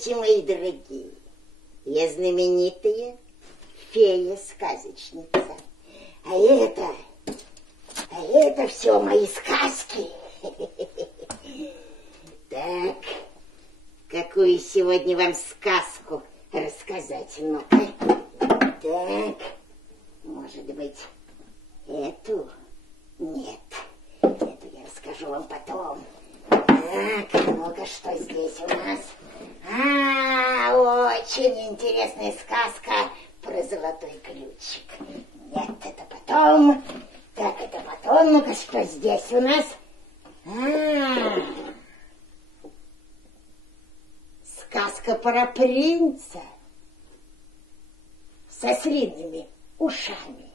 Здравствуйте, мои дорогие. Я знаменитая фея-сказочница. А это все мои сказки. Так, какую сегодня вам сказку рассказать? Ну-ка. Так, может быть, эту? Нет, эту я расскажу вам потом. Так, ну-ка, что здесь у нас? Очень интересная сказка про золотой ключик. Нет, это потом. Так, это потом. Ну-ка, что здесь у нас? Сказка про принца со средними ушами.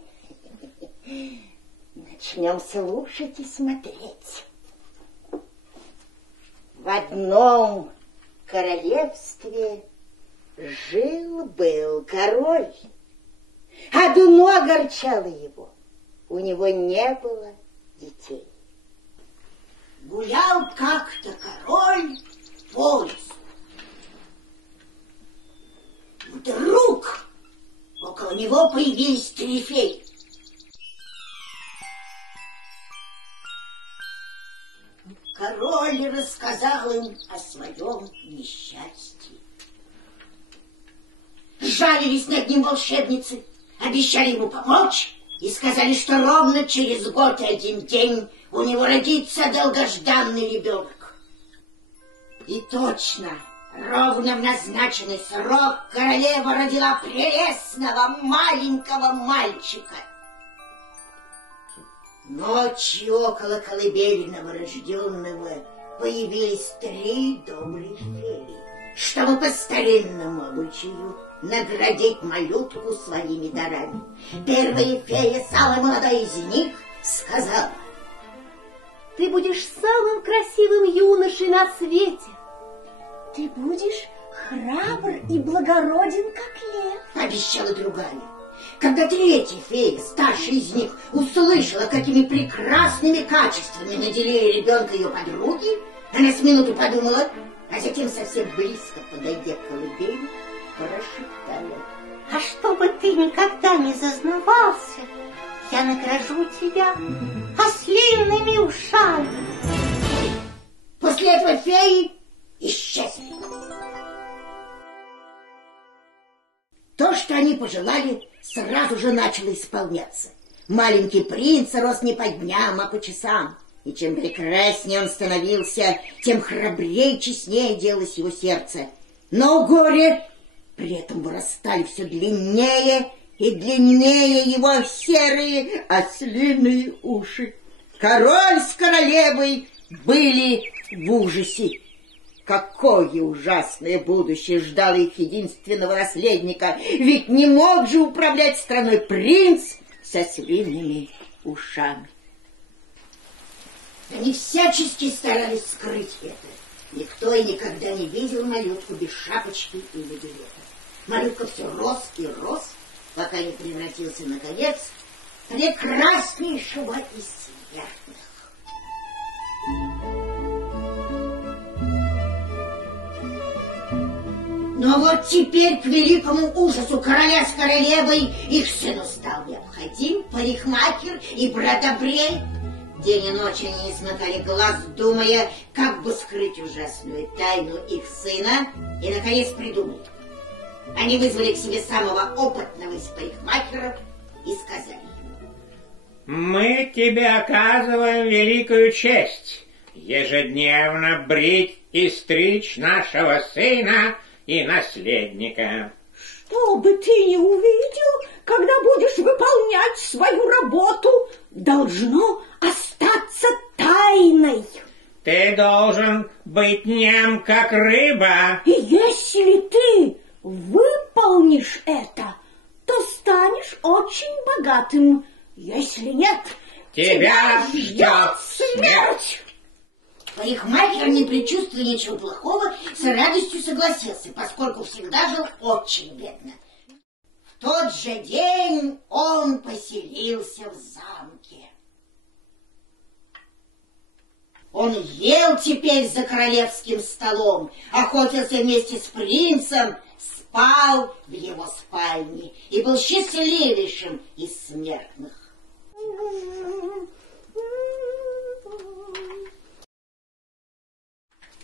Начнем слушать и смотреть. В одном королевстве жил-был король. Одно огорчало его. У него не было детей. Гулял как-то король по лесу. Вдруг около него появились 3 феи. Король рассказал им о своем несчастье. Жалились над ним волшебницы, обещали ему помочь и сказали, что ровно через год и 1 день у него родится долгожданный ребенок. И точно, ровно в назначенный срок королева родила прелестного маленького мальчика. Ночью около колыбели новорожденного появились 3 добрые феи, чтобы по старинному обычаю наградить малютку своими дарами. Первая фея, самая молодая из них, сказала: ты будешь самым красивым юношей на свете. Ты будешь храбр и благороден, как лев. Обещала другая. Когда 3-я фея, старшая из них, услышала, какими прекрасными качествами наделили ребенка ее подруги, она с минуту подумала, а затем совсем близко, подойдя к колыбели, прошептала: а чтобы ты никогда не зазнавался, я награжу тебя ослиными ушами. После этого феи исчезли. То, что они пожелали, сразу же начало исполняться. Маленький принц рос не по дням, а по часам. И чем прекраснее он становился, тем храбрее и честнее делалось его сердце. Но горе при этом вырастали все длиннее и длиннее его серые ослиные уши. Король с королевой были в ужасе. Какое ужасное будущее ждало их единственного наследника, ведь не мог же управлять страной принц со свиными ушами. Они всячески старались скрыть это. Никто и никогда не видел малютку без шапочки или билета. Малютка все рос и рос, пока не превратился, наконец, в прекраснейшего из смертных. Но вот теперь, к великому ужасу короля с королевой, их сыну стал необходим парикмахер и бродобрей. День и ночь они не смыкали глаз, думая, как бы скрыть ужасную тайну их сына, и, наконец, придумали. Они вызвали к себе самого опытного из парикмахеров и сказали ему: мы тебе оказываем великую честь ежедневно брить и стричь нашего сына и наследника. Что бы ты ни увидел, когда будешь выполнять свою работу, должно остаться тайной. Ты должен быть нем, как рыба. И если ты выполнишь это, то станешь очень богатым. Если нет, тебя ждет смерть. Парикмахер, не предчувствуя ничего плохого, с радостью согласился, поскольку всегда жил очень бедно. В тот же день он поселился в замке. Он ел теперь за королевским столом, охотился вместе с принцем, спал в его спальне и был счастливейшим из смертных.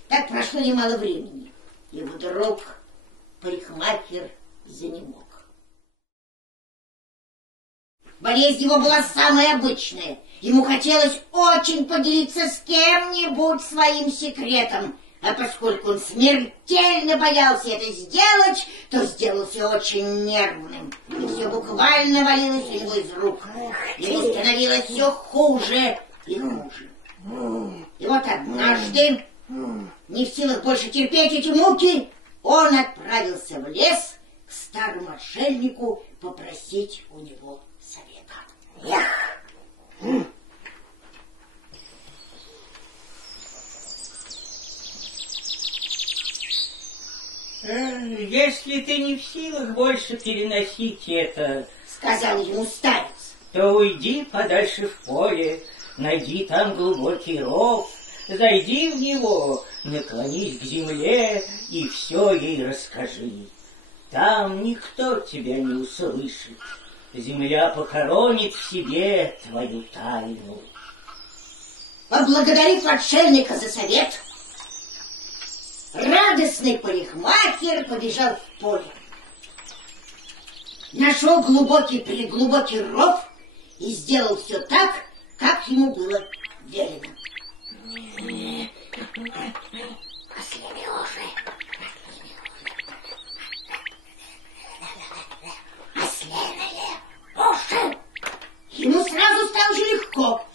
Так прошло немало времени, и вдруг парикмахер занемог. Болезнь его была самая обычная. Ему хотелось очень поделиться с кем-нибудь своим секретом, а поскольку он смертельно боялся это сделать, то сделался очень нервным, и все буквально валилось у него из рук. Ему становилось все хуже и хуже. И вот однажды, не в силах больше терпеть эти муки, он отправился в лес к старому отшельнику попросить у него совета. Если ты не в силах больше переносить это, сказал ему старец, то уйди подальше в поле, найди там глубокий ров, зайди в него, наклонись к земле и все ей расскажи. Там никто тебя не услышит. Земля похоронит в себе твою тайну. Поблагодарив отшельника за совет, радостный парикмахер побежал в поле. Нашел глубокий ров и сделал все так, как ему было велено. Ему сразу стало же легко.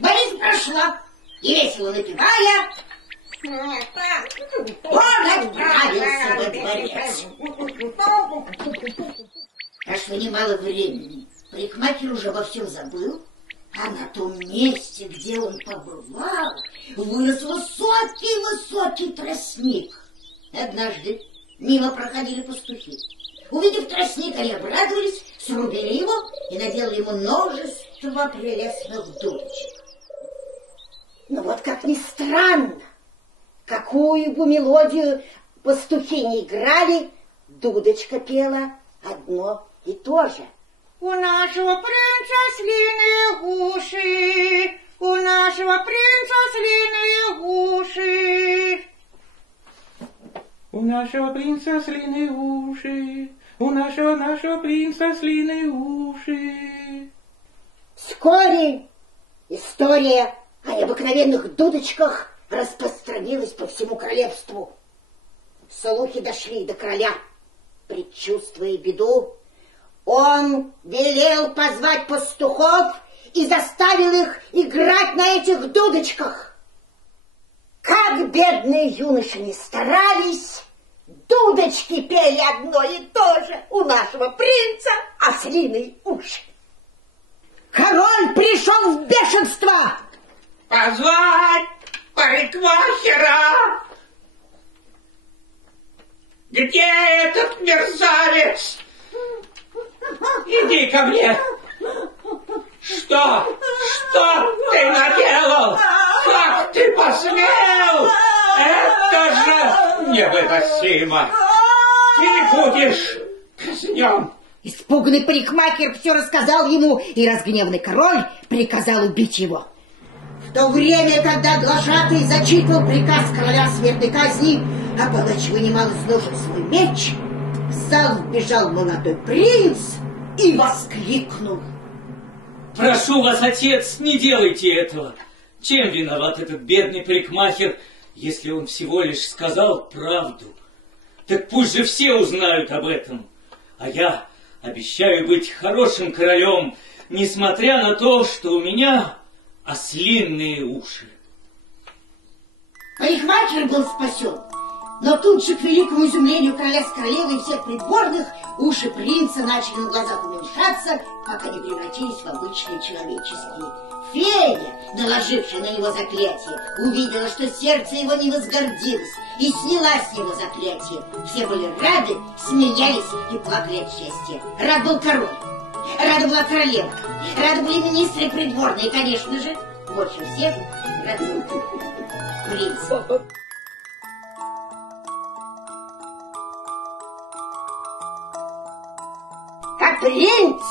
Болезнь прошла, и весело напевая, он отправился во дворец. Прошло немало времени. Парикмахер уже во всем забыл, а на том месте, где он побывал, вырос высокий тростник. Однажды мимо проходили пастухи. Увидев тростник, они обрадовались, срубили его и наделали ему множество прелестных дудочек. Но вот как ни странно, какую бы мелодию пастухи не играли, дудочка пела одно и то же. У нашего принца слиные уши, у нашего принца слиные уши. У нашего принца слиные уши, у нашего принца слиные уши. Вскоре история о необыкновенных дудочках распространилась по всему королевству. Слухи дошли до короля. Предчувствуя беду, он велел позвать пастухов и заставил их играть на этих дудочках. Как бедные юноши не старались, дудочки пели одно и то же. У нашего принца ослиные уши. Король пришел в бешенство. Позвать парикмахера! Где этот мерзавец? Иди ко мне! Что ты наделал? Как ты посмел? Это же невыносимо! Ты будешь казнен! Испуганный парикмахер все рассказал ему, и разгневанный король приказал убить его. В то время, когда глашатый зачитывал приказ короля смертной казни, а палач вынимал из ножен свой меч, в зал вбежал молодой принц и воскликнул: Прошу вас, отец, не делайте этого. Чем виноват этот бедный парикмахер, если он всего лишь сказал правду? Так пусть же все узнают об этом. А я обещаю быть хорошим королем, несмотря на то, что у меня ослиные уши. Парикмахер был спасен, но тут же, к великому изумлению короля с королевой и всех придворных, уши принца начали на глазах уменьшаться, пока не превратились в обычные человеческие. Фея, наложившая на него заклятие, увидела, что сердце его не возгордилось, и сняла с него заклятие. Все были рады, смеялись и плакали от счастья. Рад был король, рада была королева, рады были министры придворные, и, конечно же, больше всех рад был принца. Как принц,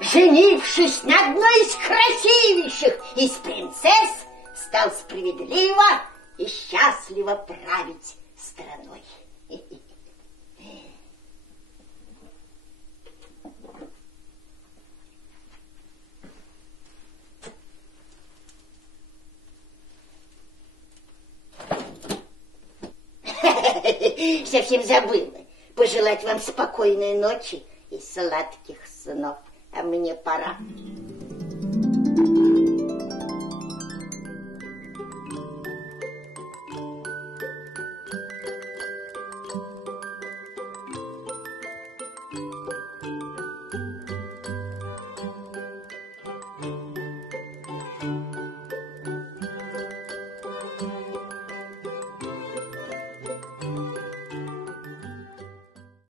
женившись на одной из красивейших из принцесс, стал справедливо и счастливо править страной. Совсем забыла пожелать вам спокойной ночи и сладких снов. А мне пора.